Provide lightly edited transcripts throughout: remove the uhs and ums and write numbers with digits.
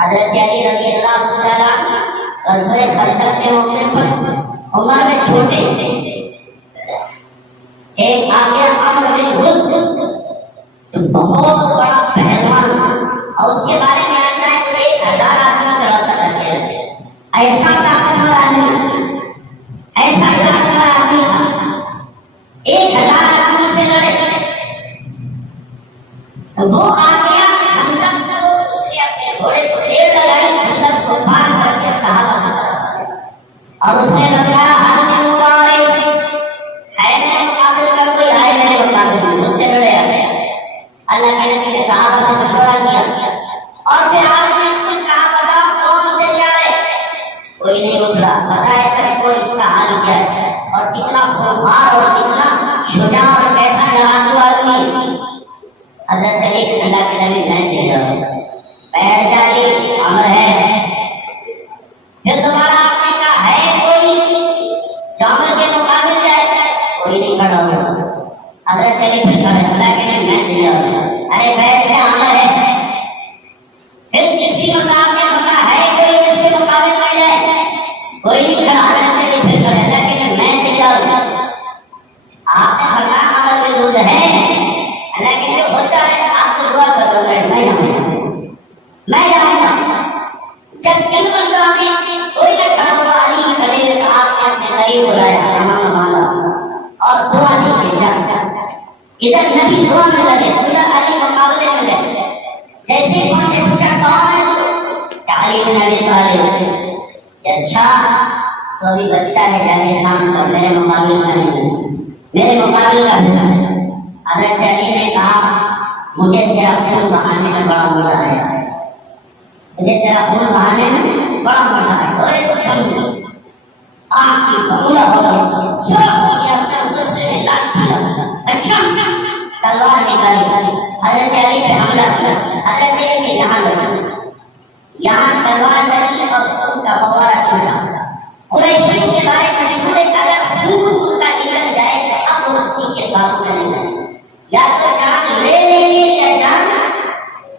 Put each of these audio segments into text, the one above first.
حضرت علی رضی اللہ تعالیٰ غزوہ خندق کے موقع پر عمر میں چھوٹے ایک آگے عمر بن بلد بہت بڑا پہلوان، اور اس کے بارے میں آتا ہے کہ 1000 آدمیوں سے لڑتا کرتے ہیں. ایسا طاقتور آدمی، ایسا طاقتور آدمی تھا، 1000 آدمیوں سے لڑے. وہ آ گیا خندق کو، اس نے اپنے گھوڑے کو ریل لگائی، خندق کو پار کر کے صحابہ کی طرف آیا اور اس نے لگایا ہاتھ میں مبارک ہے میرے مقابل کا کوئی آئے میرے مقابل مجھ سے لڑے. اللہ کے نبی نے صحابہ سے مشورہ کیا اور پھر آپ نے ان کو کہا بتاؤ کون تیار ہے؟ کوئی نہیں اٹھ رہا. بتائے سر کوئی اس کا حال کیا ہے اور کتنا خوفناک اور کتنا شجاع اور کیسا جوان آدمی. حضرت علی اللہ کے نبی میں تیار ہوں. بیٹھ جائیے امر ہے. پھر دوبارہ آپ نے کہا ہے کوئی جو امر کے مقابل جائے؟ کوئی نہیں کھڑا ہوا. حضرت علی پھر کہا اللہ کے نبی میں تیار ہوں. ارے بیٹھ کے امر ہے. پھر کسی مقام میں بتا ہے کوئی اس کے مقابل میں جائے؟ کوئی نہیں کھڑا. حضرت علی پھر کہا اللہ کے نبی میں تیار ہوں. آپ نے فرمایا امر میں دودھ ہے. اللہ کے نبی ہوتا ہے آپ کو دعا کر دو میں جاؤں گا. جب تین بندوں نے کوئی نہ کھڑا ہوا علی کھڑے آپ نے اپنے قریب بلایا امام مانا اور دعا نہیں بھیجا. ادھر نبی دعا میں لگے ادھر علی مقابلے میں لگے. جیسے پہنچے پوچھا کون ہے؟ علی بن ابی طالب. اچھا تو ابھی بچہ ہے جانے کام کر میرے مقابلے میں نہیں، میرے مقابلے کا ہے. حضرت علی نے کہا مجھے تیرا خون بہانے میں بڑا مزہ آیا، مجھے تیرا خون بہانے میں بڑا مزہ آیا. آپ کی بہولا ہو گئی سرخ ہو گیا اپنے غصے میں لاٹھ پھیلا. اچھا تلوار نکالی، حضرت علی پہ حملہ کیا. حضرت علی نے یہاں لگا، یہاں تلوار لگی اور خون کا فوارہ چھوٹا. قریشی کے بارے میں مشہور اگر خون کا نکل جائے تو اب وہ کسی کے قابو میں نہیں آئے، یا تو جان لے لیں گے یا جان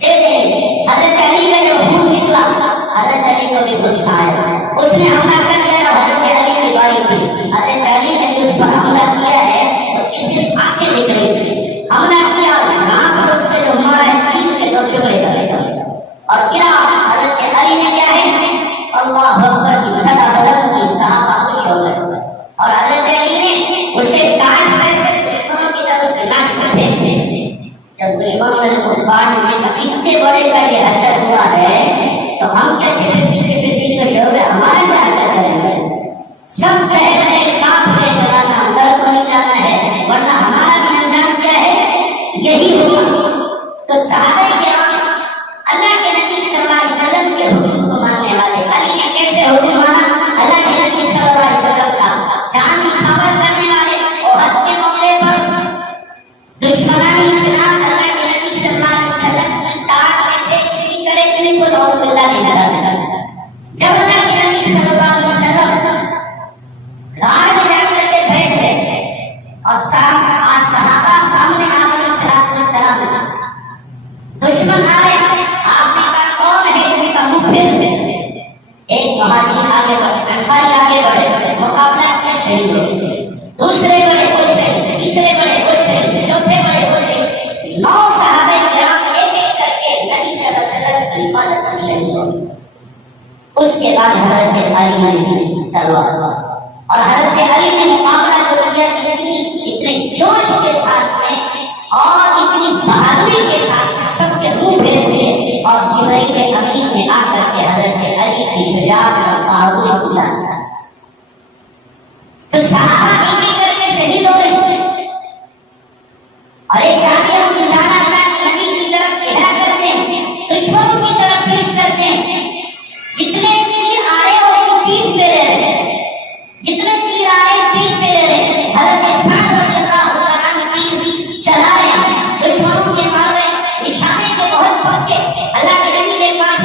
دے دیں گے. حضرت علی کا جو خون نکلا حضرت علی کو بھی غصہ آیا. اس نے حملہ کر دیا تو حضرت علی کی باری تھی. حضرت علی نے جو اس پر حملہ کیا ہے اس کی صرف آنکھیں نکلی. حملہ کیا یہاں پر اس کے جو مارا ہے چین سے دو ٹکڑے کرے گا اور کیا حضرت علی نے کیا ہے اللہ اکبر کی صدا بلند کی. صحابہ خوش ہو گئے اور حضرت علی نے اسے چاٹ کر کے دشمنوں کی طرف سے لاش میں پھینک دیا. جب دشمنوں نے کفار نے اتنے بڑے کا یہ حشر ہوا ہے تو ہم کیا چپتی تو شعور ہمارے میں حشر کریں گے. سب کہہ رہے کافرے بنانا ڈر کو نہیں جانا ہے ورنہ ہمارا بھی انجام کیا ہے یہی ہوگا. تو صحابہ کرام اللہ کے نبی صلی اللہ علیہ وسلم کے حکم کو ماننے والے. علی نے کیسے حکم مانا؟ اللہ کے نبی صلی اللہ علیہ وسلم کا جان نچھاور کرنے والے احد کے موقع پر دشمنان اسلام اللہ کے نبی صلی اللہ علیہ وسلم کی ٹاٹ میں تھے. کسی طرح ان کو نعوذ باللہ نہیں ڈرا. جب اللہ کے نبی صلی اللہ علیہ وسلم غار میں جا کر کے بیٹھ گئے اور صحابہ سامنے علیہ السلام دشمن آ رہے ہیں. آپ نے کہا کون ہے ان کا منہ پھیر دے. ایک مہاجر آگے بڑھے، انصاری آگے بڑھے، مقابلہ کیا شہید ہوئے. دوسرے بڑے کوئی شہید، تیسرے بڑے کوئی شہید، چوتھے بڑے کوئی شہید. 9 صحابہ کرام ایک ایک کر کے نبی صلی اللہ علیہ وسلم کی عبادت میں شہید ہوئے. اس کے بعد حضرت علی نے تلوار اور حضرت علی نے مقابلہ جو کیا اتنے جوش کے ساتھ میں اور اتنی بہادری کے ساتھ سب کے منہ پھیر دیے اور جبرائیل امین میں آ کر کے حضرت علی کی شجاعت اور بہادری کو جانتا. تو صحابہ ایک کر کے شہید ہو گئے اور ایک شادی کی جان اللہ کے نبی کی طرف چہرہ کرتے ہیں، دشمنوں کی طرف پیٹ کرتے ہیں. جتنے تیر آ رہے وہ پیٹ پہ رہ رہے، جتنے تیر آ رہے پیٹ پہ رہ رہے. حضرت سعد رضی اللہ عنہ تیر چلا رہے ہیں، دشمنوں کے مار رہے، نشانے کے بہت پکے. اللہ کے نبی کے پاس